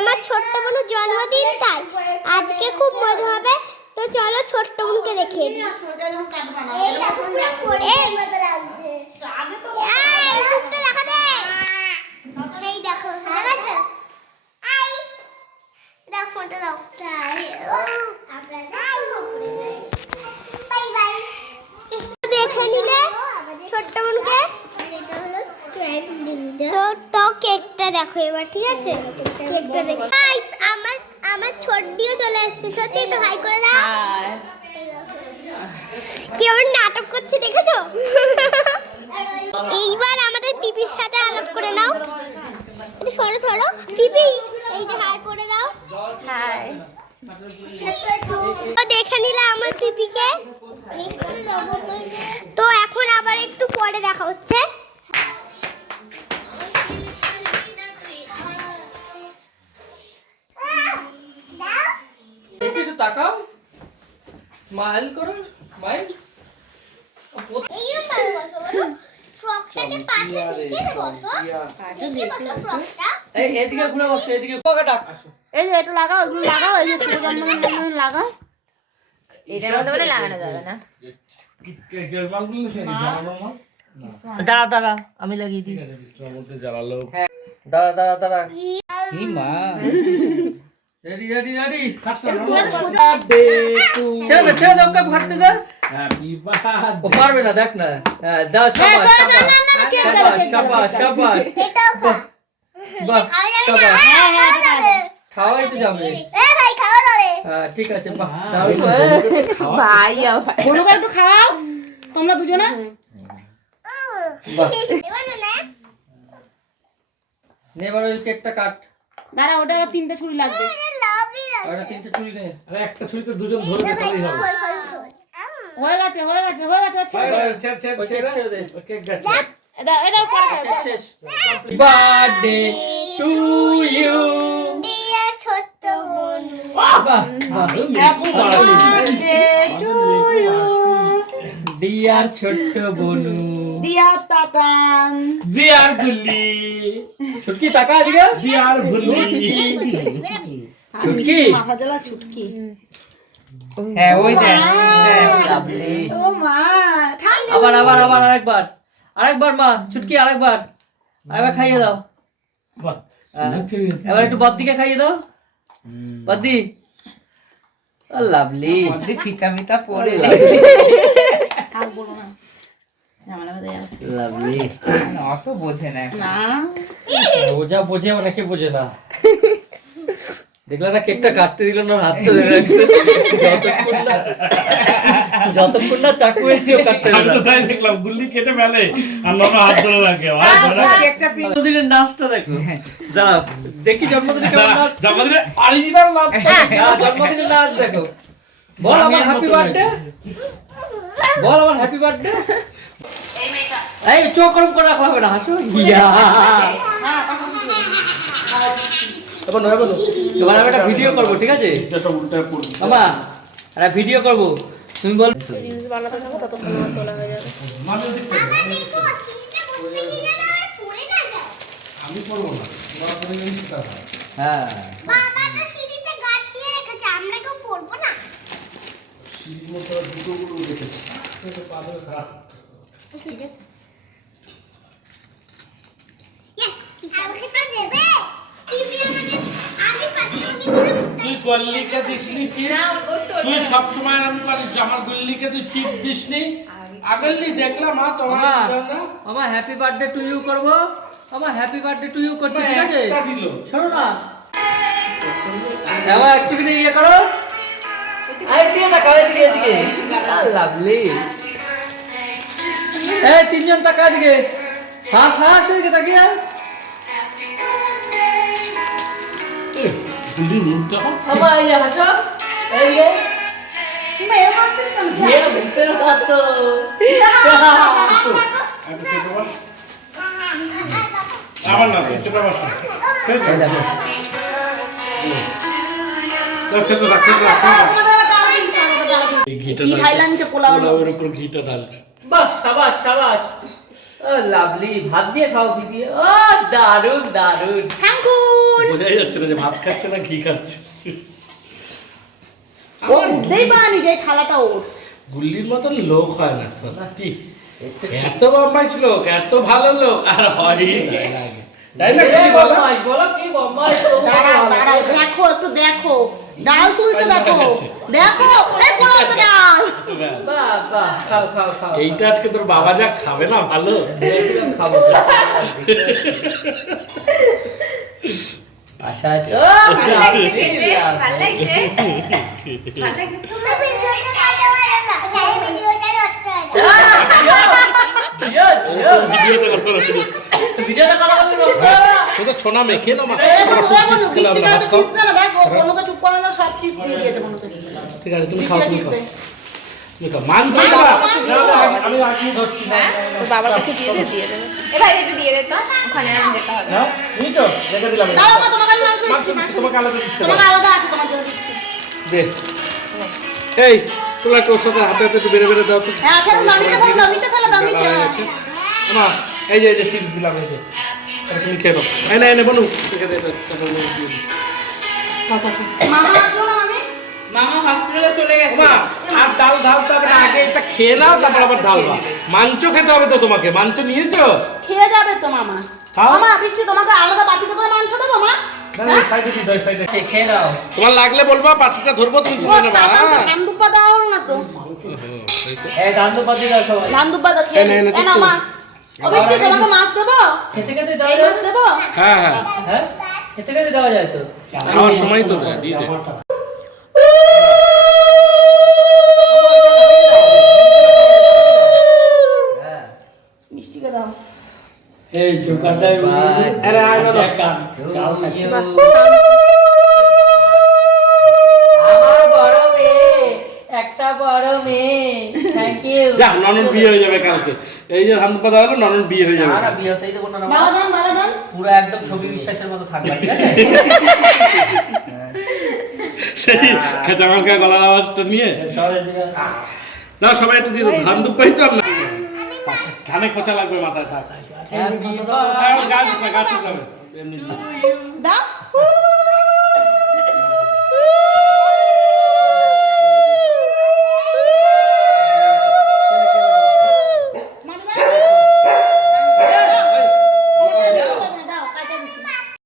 আমার ছোট্ট বোনের জন্মদিন, তাই আজকে খুব মজা হবে। তো চলো ছোট্ট বোনকে দেখিয়ে দিই। এই দেখো পুরো এই মতো লাগছে। এই মুখটা দেখা দে। এই দেখো দেখাচ্ছো? আই দাও ফোনটা দাও। Bye bye. দেখে নিলে ছোট্ট বোনকে। এটা হলো তো কেকটা দেখো এবার, ঠিক আছে? কেকটা দেখো গাইস, আমার ছোট্টিও চলে এসেছে। সত্যি একটু হাই করে দাও। কেমন নাটক করছে দেখেছো? এইবার আমাদের পিপির সাথে আলাপ করে নাও। একটু সরো সরো পিপি, এই যে হাই করে দাও। হাই। তো দেখে নিলে আমার পিপিকে। তো এখন আবার একটু পরে দেখা হচ্ছে। একটু তাকাও, স্মাইল করো, স্মাইল। এইরকম ভাবে বসো, বলো ফ্রকটাকে পাশে ঢুকিয়ে বসো। ঢুকিয়ে বসো ফ্রকটা। এই এদিকে ঘুরে বসো, এদিকে পকেট ডাক। এই যে একটু লাগাও, এগুলো লাগাও, এই যে শুভ জন্মদিন লাগাও। এটার মধ্যে মানে লাগানো যাবে না। দাঁড়া দাঁড়া, আমি লাগিয়ে দিই। দাঁড়া দাঁড়া দাঁড়া। কি মা, রেডি রেডি রেডি। ছেড়ে ছেড়ে দাও, ওকে ফাটতে দে। ও পারবে না, দেখ না। দাও, শাবাশ শাবাশ শাবাশ শাবাশ। এটাও খা। বাহ, খাওয়া যাবে। খাওয়াই তো যাবে। এ ভাই খাওয়া যাবে। হ্যাঁ ঠিক আছে, বাহ দারুণ। ভাইয়া ভাই একটু খাও তোমরা দুজনে। বাহ, এবার না নে এবার ওই কেকটা কাট। দাঁড়া, ওটা আবার 3টে ছুরি লাগবে। লাভই আর তিনটে চুরি নে। আরে একটা ছুরিতে দুজন ধরে দিলেই হবে। হয়ে গেছে হয়ে গেছে হয়ে গেছে, ছেড়ে দে। ওই কেক ছেড়ে দে। কেক গেছে। এটা পরে খাও। কেক শেষ। Birthday to you. দিয়া ছোট্ট বোন। বাহ বাহ, ডিয়ার ছোট্ট বনু, দিয়া তাতান, ডিয়ার গুল্লি, ছুটকি তাকা এদিকে। ডিয়ার গুল্লি। ছুটকি, মাথা জ্বালা ছুটকি। হ্যাঁ ওই দেখ। হ্যাঁ লাভলি। ও মা ঠান্ডা। আবার আবার আবার আরেকবার, আরেকবার মা, ছুটকি আরেকবার, আরেকবার খাইয়ে দাও। বাহ, এবার একটু বদ্দিকে খাইয়ে দাও। বদ্দি, লাভলি। বদ্দি ফিতা মিতা পরে আর বলো না, ঝামেলা বাঁধে যাবে। লাভলি। অত বোঝে না না ওজা বোঝে, অনেকে বোঝে না। দেখলে না কেকটা কাটতে দিল না, হাত ধরে রাখছে। যতক্ষণ না চাকু এসেও কাটতে দিল আমি না। তো তাই দেখলাম গুল্লি কেটে ফেলে আর নন হাত ধরে রাখে। একটা পিন জন্মদিনের নাচটা দেখো। দাঁড়া দেখি জন্মদিনের কেমন নাচ। জন্মদিনে অরিজিনাল নাচ। জন্মদিনের নাচ দেখো। বল আমার হ্যাপি বার্থডে, বল আমার হ্যাপি বার্থডে। এই চোখ গরম করে রাখা হবে না, হাসো। ইয়া এবার নয় বলো। এবার আমি একটা ভিডিও করবো, ঠিক আছে সব উল্টা পড়বে। মামা? একটা ভিডিও করবো, তুমি বল। রিলস বানাতে থাকো, ততক্ষণ আমার তোলা হয়ে যাবে। বাবা দেখো সিটটা বসতে কি জানো আর পড়ে না যায়। আমি করবো না, তোমার করে নিতে হবে। হ্যাঁ বাবা তো সিঁড়িতে গার্ড দিয়ে রেখেছে, আমরা কেউ পড়বো না। সিঁড়ির মতো দুটো গুলো রেখেছি। এটা পা ধরে খারাপ। ঠিক আছে আমাকে তো দেবে টিভি আমাকে। আমি পাত্রকে তুই গল্লিকে দিসনি চিপস, তুই সব সময় আমি পারিস আমার গল্লিকে তুই চিপস দিসনি। আগল্লি দেখলাম মা তোমার মামা হ্যাপি বার্থডে টু ইউ করবো। মামা হ্যাপি বার্থডে টু ইউ করছি, ঠিক আছে? একটা দিল। শোনো না, আমার অ্যাক্টিভিটি ইয়ে করো। এদিকে তাকাও, এদিকে এদিকে। লাভলি। এই তিনজন তাকা এদিকে, হাস হাস এদিকে তাকিয়ে। গুল্লি মুখ দেখো। মামা এই যে হাসো, এই যে তুমি এরকম আসছিস কেন? ये ভিতরে তো একটু চেপে বস। আমার না চেপে বস। খেতে থাক, খেতে থাক। এই ঘিটা কি খাইলাম যে পোলাও? পোলাওয়ের উপর ঘিটা ঢাল। বাহ শাবাশ শাবাশ। ও লাভলি, ভাত দিয়ে খাও কি দিয়ে? ও দারুন দারুন। থ্যাংক ইউ বোঝাই যাচ্ছে না যে ভাত খাচ্ছে না ঘি খাচ্ছে। ও বুঝতেই পারেনি যে এই থালাটা ওর। গুল্লির মতন লোক হয় না সত্যি, এত বদমাইশ লোক, এত ভালো লোক আর হয়ই না আগে। তাই না? এই বদমাইশ, বলো কি বদমাইশ তো? দাঁড়াও দাঁড়াও, দেখো একটু দেখো, ডাল তুলছে দেখো, দেখো এই পোলাও তো ডাল। বাহ বাহ, খাও খাও খাও। এইটা আজকে তোর বাবা যা খাবে না ভালো। ভেবেছিলাম খাবো। আশা আছে। ও, ভালো লাগছে খেতে, ভালো লাগছে। তুমি ভিডিওটা কাটতে পারো না, সেই ভিডিওটা নষ্ট হয়ে যাবে। ভিডিওটা করা হবে না। তুই তো ছোনা মেখে না মা। এই বন্ধু, এই বন্ধু, বৃষ্টি কালকে চিপস দে না, দেখো বন্ধুকে চুপ করে না, সব চিপস দিয়ে দিয়েছে বন্ধুকে। ঠিক আছে তুমি খাও, বৃষ্টিটা তুমি চিপস খাও। দে। তুমি খাও। মানছি না। আমি আঁকিয়ে ধরছি না। ওর বাবার কাছে দিয়ে দেবে। এ ভাই একটু দিয়ে দে তো, ওখানে আমি যেতে হবে। হ্যাঁ? তুমি তো রেখে দিলাম। দাও মা, তোমার কাছে মাংস মাছ দিচ্ছি, মাংস তোমাকে আলাদা দিচ্ছে না। তোমাকে আলাদা আছে, তোমার জন্য দিচ্ছি। দে। এই তোলা তোর সাথে হাতে হাতে একটু বেড়ে বেড়ে দাও তো। হ্যাঁ ফেলে দাও, নিচে ফেলে দাও, নিচে ফেলে দাও, নিচে। মা এই যে চিপস দিলাম এই যে। এটা তুমি খেয়ে দাও। এই না এনে বনু রেখে দে এটা, তারপর আমি দিয়ে দিই। মামা আসলো না আমি? মামা হসপিটালে চলে গেছে। মা আর ডাল ঢালতে হবে না, আগে এটা খেয়ে নাও তারপর আবার ঢালবা। মাংস খেতে হবে তো তোমাকে, মাংস নিয়েছো? খেয়ে যাবে তো মামা। খাও। মামা বৃষ্টি তোমাকে আলাদা বাটিতে করে মাংস দেবো মা? সাইডে দি দাও সাইডে। খেয়ে নাও। তোমার লাগলে বলবা, পাটিটা ধরবো তুমি ও, তুলে নেবা। তাতাও তো ধান দুব্বা দেওয়া হলো না তো। এই দান্দু পাতি দাও সবাই। ধান দুব্বা দাও, খেয়ে এনে, এনে, এ না মা। ও বৃষ্টি তোমাকে মাছ দেবো? খেতে খেতে দেওয়া এই যায় মাছ দেবো? হ্যাঁ হ্যাঁ হ্যাঁ, খেতে খেতে দেওয়া যায় তো। খাওয়ার সময় তো দেয়, দিয়ে দে। হ্যাঁ। মিষ্টিকে দাও। এই জোকারটাই আরে আয় বাবা। আমার বড় মেয়ে, একটা বড় মেয়ে। Thank you. যা ননদ বিয়ে হয়ে যাবে কালকে। এই যে ধান পাতা হলো ননদ বিয়ে হয়ে যাবে। না বিয়ে হতেই দেবো না। বাবা দেন, বাবা দেন। পুরো একদম ছবি বিশ্বাসের মতো থাকবে, ঠিক আছে? সেই খেঁচা মার্কা গলার আওয়াজটা নিয়ে সবাই দিকে না সবাই একটু দিয়ে দাও। ধান দুপ পাইতো না, ধানে খোঁচা লাগবে মাথায় থাক। হ্যাপি গাছ আছে, গাছ আছে। এমনি দিয়ে। দাও।